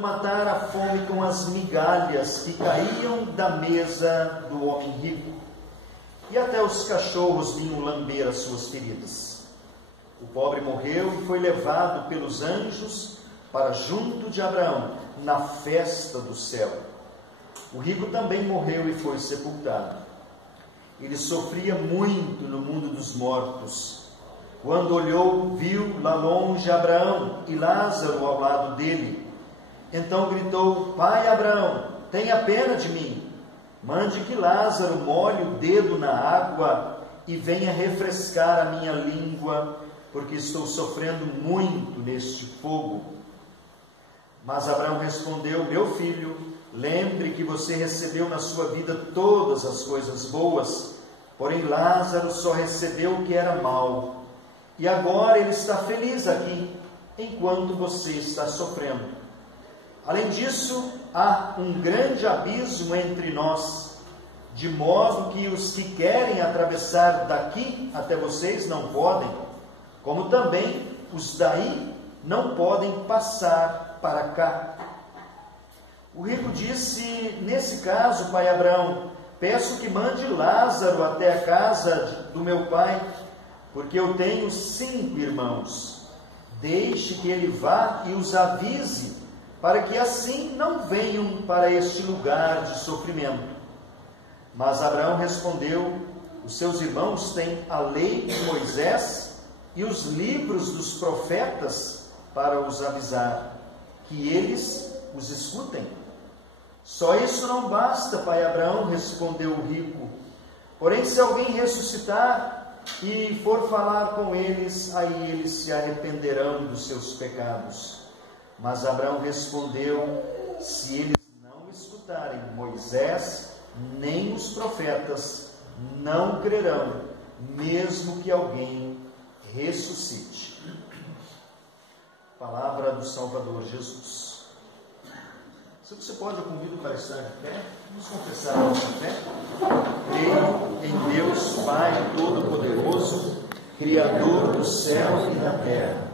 matar a fome com as migalhas que caíam da mesa do homem rico, e até os cachorros vinham lamber as suas feridas. O pobre morreu e foi levado pelos anjos para junto de Abraão, na festa do céu. O rico também morreu e foi sepultado. Ele sofria muito no mundo dos mortos. Quando olhou, viu lá longe Abraão e Lázaro ao lado dele. Então gritou: Pai Abraão, tenha pena de mim. Mande que Lázaro molhe o dedo na água e venha refrescar a minha língua, porque estou sofrendo muito neste fogo. Mas Abraão respondeu: Meu filho, lembre que você recebeu na sua vida todas as coisas boas, porém Lázaro só recebeu o que era mau. E agora ele está feliz aqui, enquanto você está sofrendo. Além disso, há um grande abismo entre nós, de modo que os que querem atravessar daqui até vocês não podem, como também os daí não podem passar para cá. O rico disse: Nesse caso, pai Abraão, peço que mande Lázaro até a casa do meu pai, porque eu tenho 5 irmãos. Deixe que ele vá e os avise, para que assim não venham para este lugar de sofrimento. Mas Abraão respondeu: Os seus irmãos têm a lei de Moisés e os livros dos profetas para os avisar, que eles os escutem. Só isso não basta, pai Abraão, respondeu o rico. Porém, se alguém ressuscitar e for falar com eles, aí eles se arrependerão dos seus pecados. Mas Abraão respondeu: Se eles não escutarem Moisés nem os profetas, não crerão, mesmo que alguém ressuscite. Palavra do Salvador Jesus. Se você pode, eu convido para estar de pé. Vamos confessar a nossa fé. Creio em Deus Pai Todo-Poderoso, Criador do céu e da terra,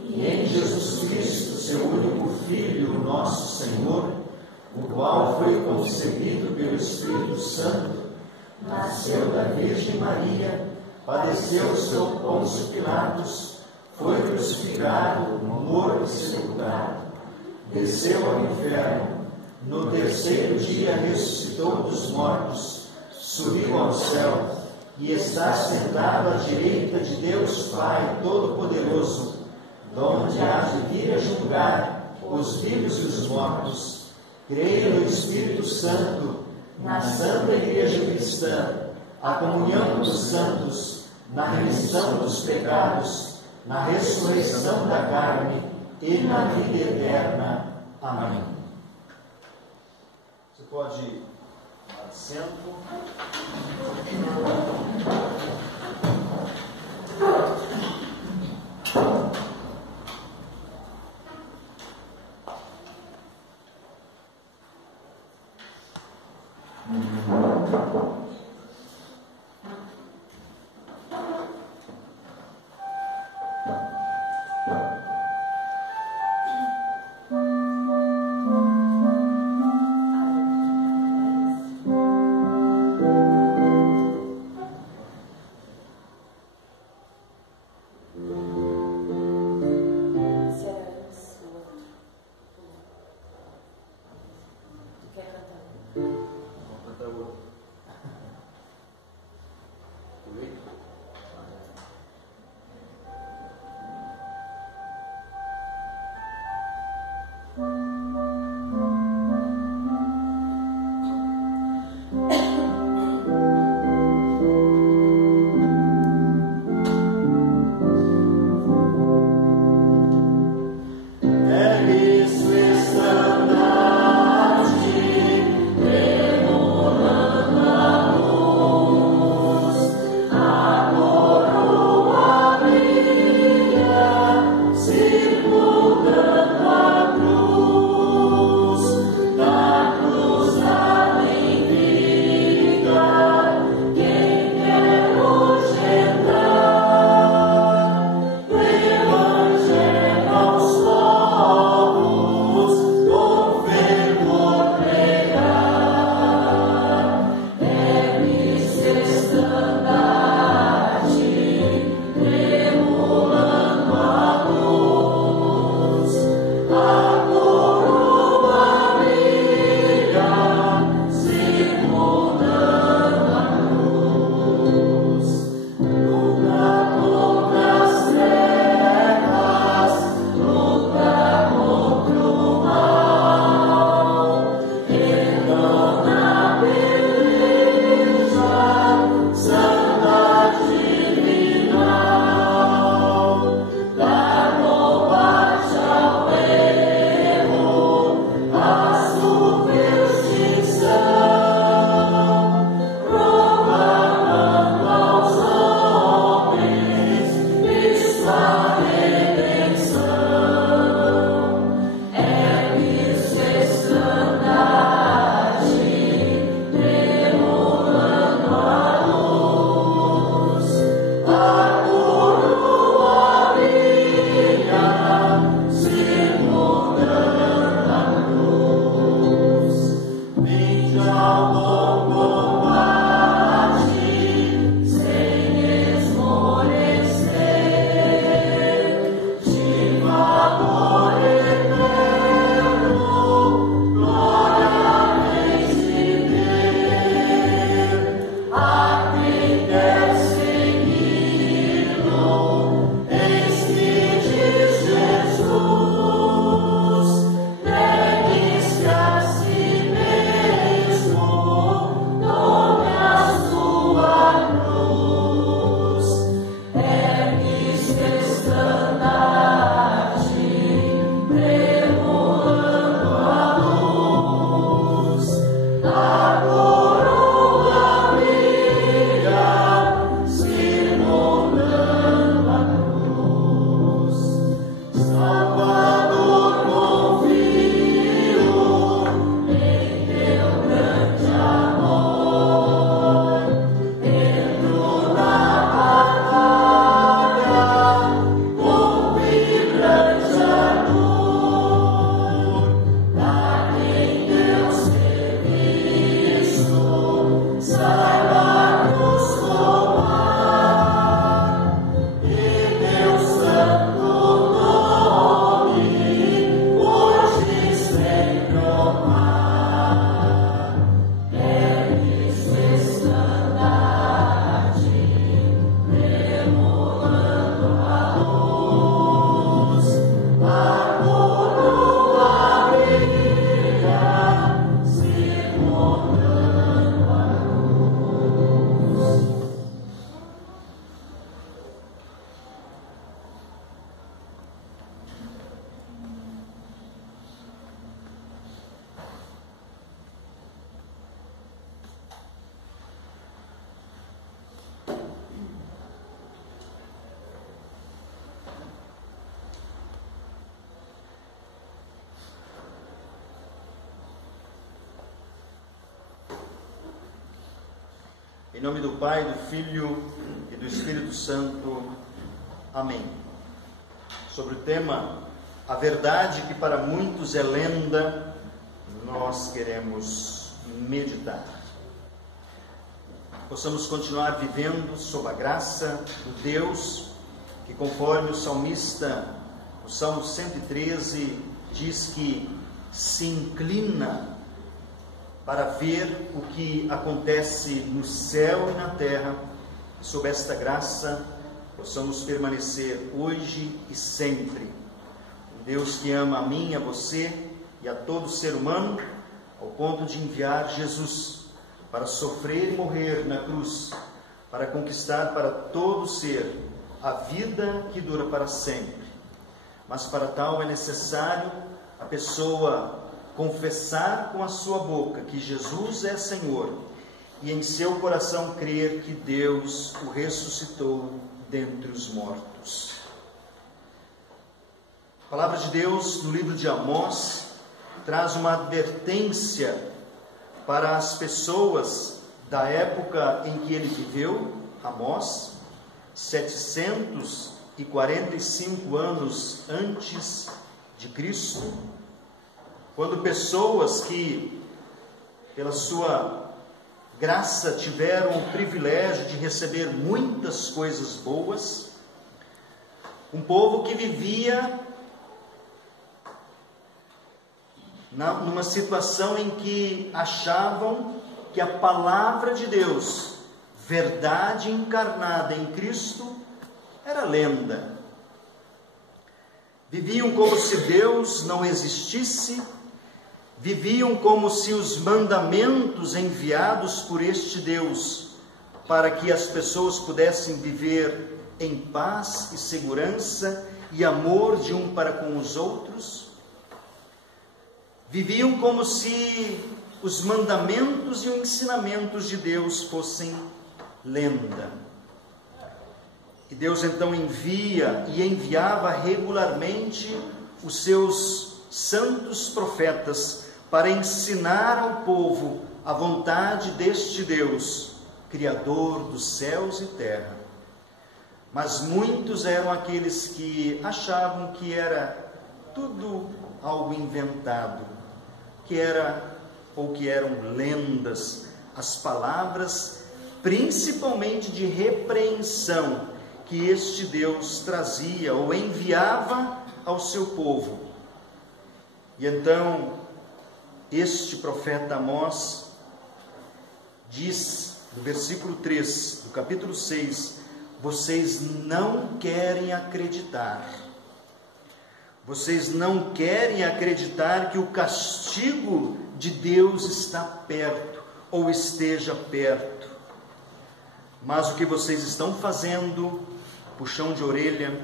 e em Jesus Cristo, seu único Filho, nosso Senhor, o qual foi concebido pelo Espírito Santo, nasceu da Virgem Maria, padeceu sob Pôncio Pilatos, foi crucificado, morto e sepultado, desceu ao inferno, no terceiro dia ressuscitou dos mortos, subiu ao céu e está sentado à direita de Deus Pai Todo-Poderoso, donde há de vir a julgar os vivos e os mortos. Creio no Espírito Santo, na Santa Igreja Cristã, a comunhão dos santos, na remissão dos pecados, na ressurreição da carne e na vida eterna. Amém. Você pode tomar assento. Em nome do Pai, do Filho e do Espírito Santo. Amém. Sobre o tema, a verdade que para muitos é lenda, nós queremos meditar. Possamos continuar vivendo sob a graça do Deus que, conforme o salmista, o Salmo 113, diz que se inclina para ver o que acontece no céu e na terra. Sob esta graça, possamos permanecer hoje e sempre. Um Deus que ama a mim, a você e a todo ser humano, ao ponto de enviar Jesus para sofrer e morrer na cruz, para conquistar para todo ser a vida que dura para sempre. Mas para tal é necessário a pessoa confessar com a sua boca que Jesus é Senhor e em seu coração crer que Deus o ressuscitou dentre os mortos. A palavra de Deus no livro de Amós traz uma advertência para as pessoas da época em que ele viveu, Amós, 745 anos antes de Cristo, quando pessoas que, pela sua graça, tiveram o privilégio de receber muitas coisas boas, um povo que vivia numa situação em que achavam que a palavra de Deus, verdade encarnada em Cristo, era lenda. Viviam como se Deus não existisse, viviam como se os mandamentos enviados por este Deus, para que as pessoas pudessem viver em paz e segurança e amor de um para com os outros, viviam como se os mandamentos e os ensinamentos de Deus fossem lenda. E Deus então envia e enviava regularmente os seus santos profetas para ensinar ao povo a vontade deste Deus, Criador dos céus e terra. Mas muitos eram aqueles que achavam que era tudo algo inventado, que eram lendas, as palavras, principalmente de repreensão, que este Deus trazia ou enviava ao seu povo. E então, este profeta Amós diz, no versículo 3, do capítulo 6, vocês não querem acreditar. Vocês não querem acreditar que o castigo de Deus está perto, ou esteja perto. Mas o que vocês estão fazendo, puxão de orelha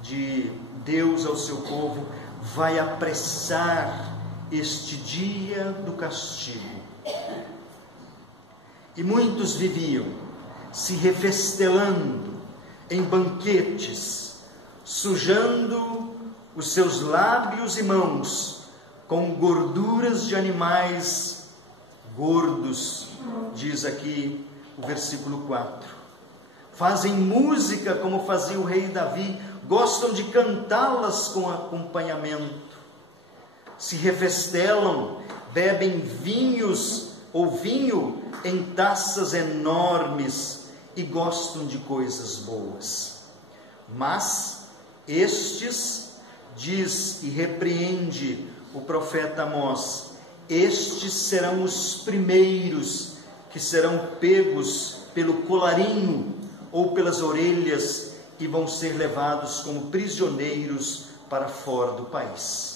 de Deus ao seu povo, vai apressar este dia do castigo. E muitos viviam se refestelando em banquetes, sujando os seus lábios e mãos com gorduras de animais gordos, diz aqui o versículo 4. Fazem música como fazia o rei Davi, gostam de cantá-las com acompanhamento. Se refestelam, bebem vinho em taças enormes e gostam de coisas boas. Mas estes, diz e repreende o profeta Amós, estes serão os primeiros que serão pegos pelo colarinho ou pelas orelhas e vão ser levados como prisioneiros para fora do país.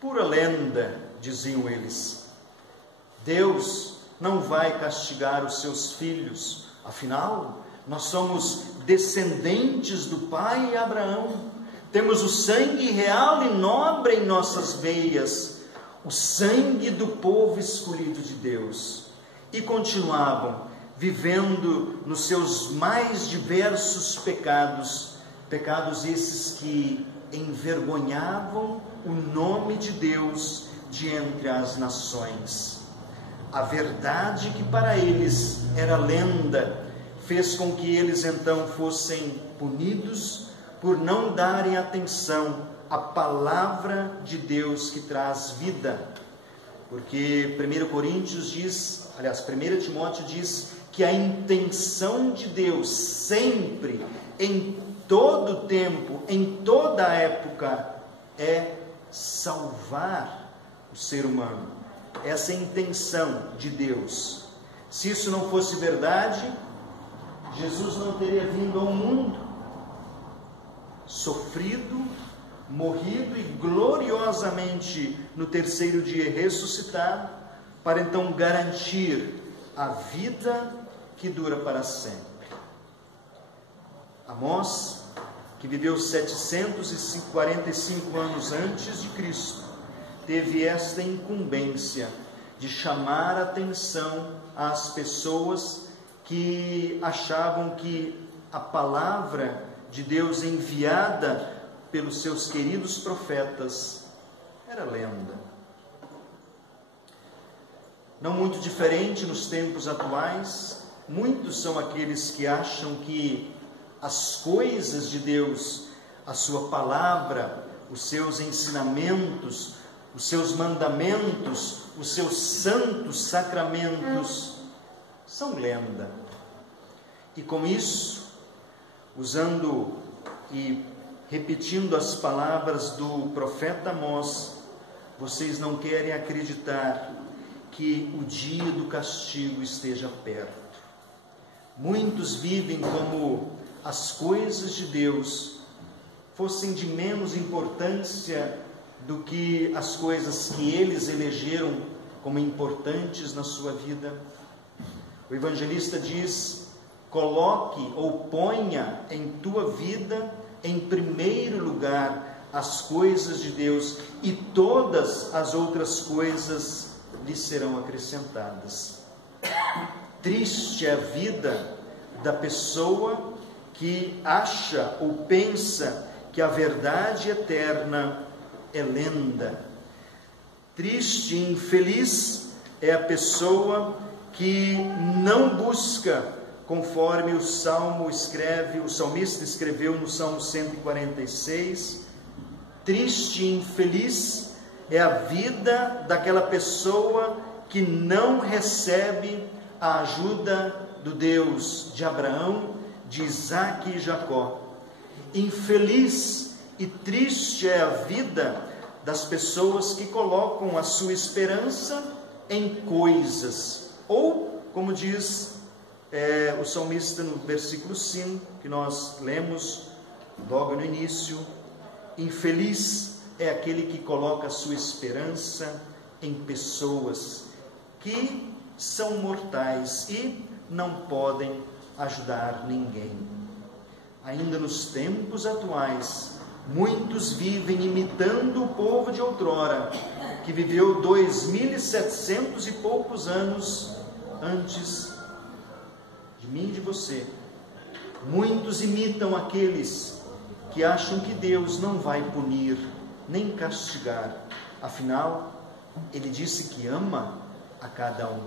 Pura lenda, diziam eles. Deus não vai castigar os seus filhos, afinal, nós somos descendentes do pai Abraão, temos o sangue real e nobre em nossas veias, o sangue do povo escolhido de Deus. E continuavam vivendo nos seus mais diversos pecados, pecados esses que envergonhavam o nome de Deus de entre as nações. A verdade que para eles era lenda fez com que eles então fossem punidos por não darem atenção à palavra de Deus que traz vida. Porque 1 Coríntios diz, aliás, 1 Timóteo diz que a intenção de Deus sempre, em todo tempo, em toda época, é salvar o ser humano. Essa é a intenção de Deus. Se isso não fosse verdade, Jesus não teria vindo ao mundo, sofrido, morrido e gloriosamente no terceiro dia ressuscitado, para então garantir a vida que dura para sempre. Amós, que viveu 745 anos antes de Cristo, teve esta incumbência de chamar a atenção às pessoas que achavam que a palavra de Deus enviada pelos seus queridos profetas era lenda. Não muito diferente nos tempos atuais, muitos são aqueles que acham que as coisas de Deus, a sua palavra, os seus ensinamentos, os seus mandamentos, os seus santos sacramentos são lenda. E com isso, usando e repetindo as palavras do profeta Amós, vocês não querem acreditar que o dia do castigo esteja perto. Muitos vivem como as coisas de Deus fossem de menos importância do que as coisas que eles elegeram como importantes na sua vida. O evangelista diz: coloque ou ponha em tua vida em primeiro lugar as coisas de Deus, e todas as outras coisas lhe serão acrescentadas. Triste é a vida da pessoa que acha ou pensa que a verdade eterna é lenda. Triste e infeliz é a pessoa que não busca, conforme o salmista escreveu no Salmo 146, triste e infeliz é a vida daquela pessoa que não recebe a ajuda do Deus de Abraão, de Isaque e Jacó. Infeliz e triste é a vida das pessoas que colocam a sua esperança em coisas, ou, como diz o salmista no versículo 5, que nós lemos logo no início: infeliz é aquele que coloca a sua esperança em pessoas que são mortais e não podem ajudar ninguém. Ainda nos tempos atuais, muitos vivem imitando o povo de outrora, que viveu 2.700 e poucos anos antes de mim e de você. Muitos imitam aqueles que acham que Deus não vai punir, nem castigar. Afinal, Ele disse que ama a cada um.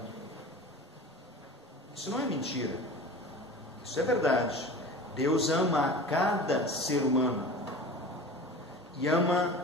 Isso não é mentira. Isso é verdade. Deus ama a cada ser humano. E ama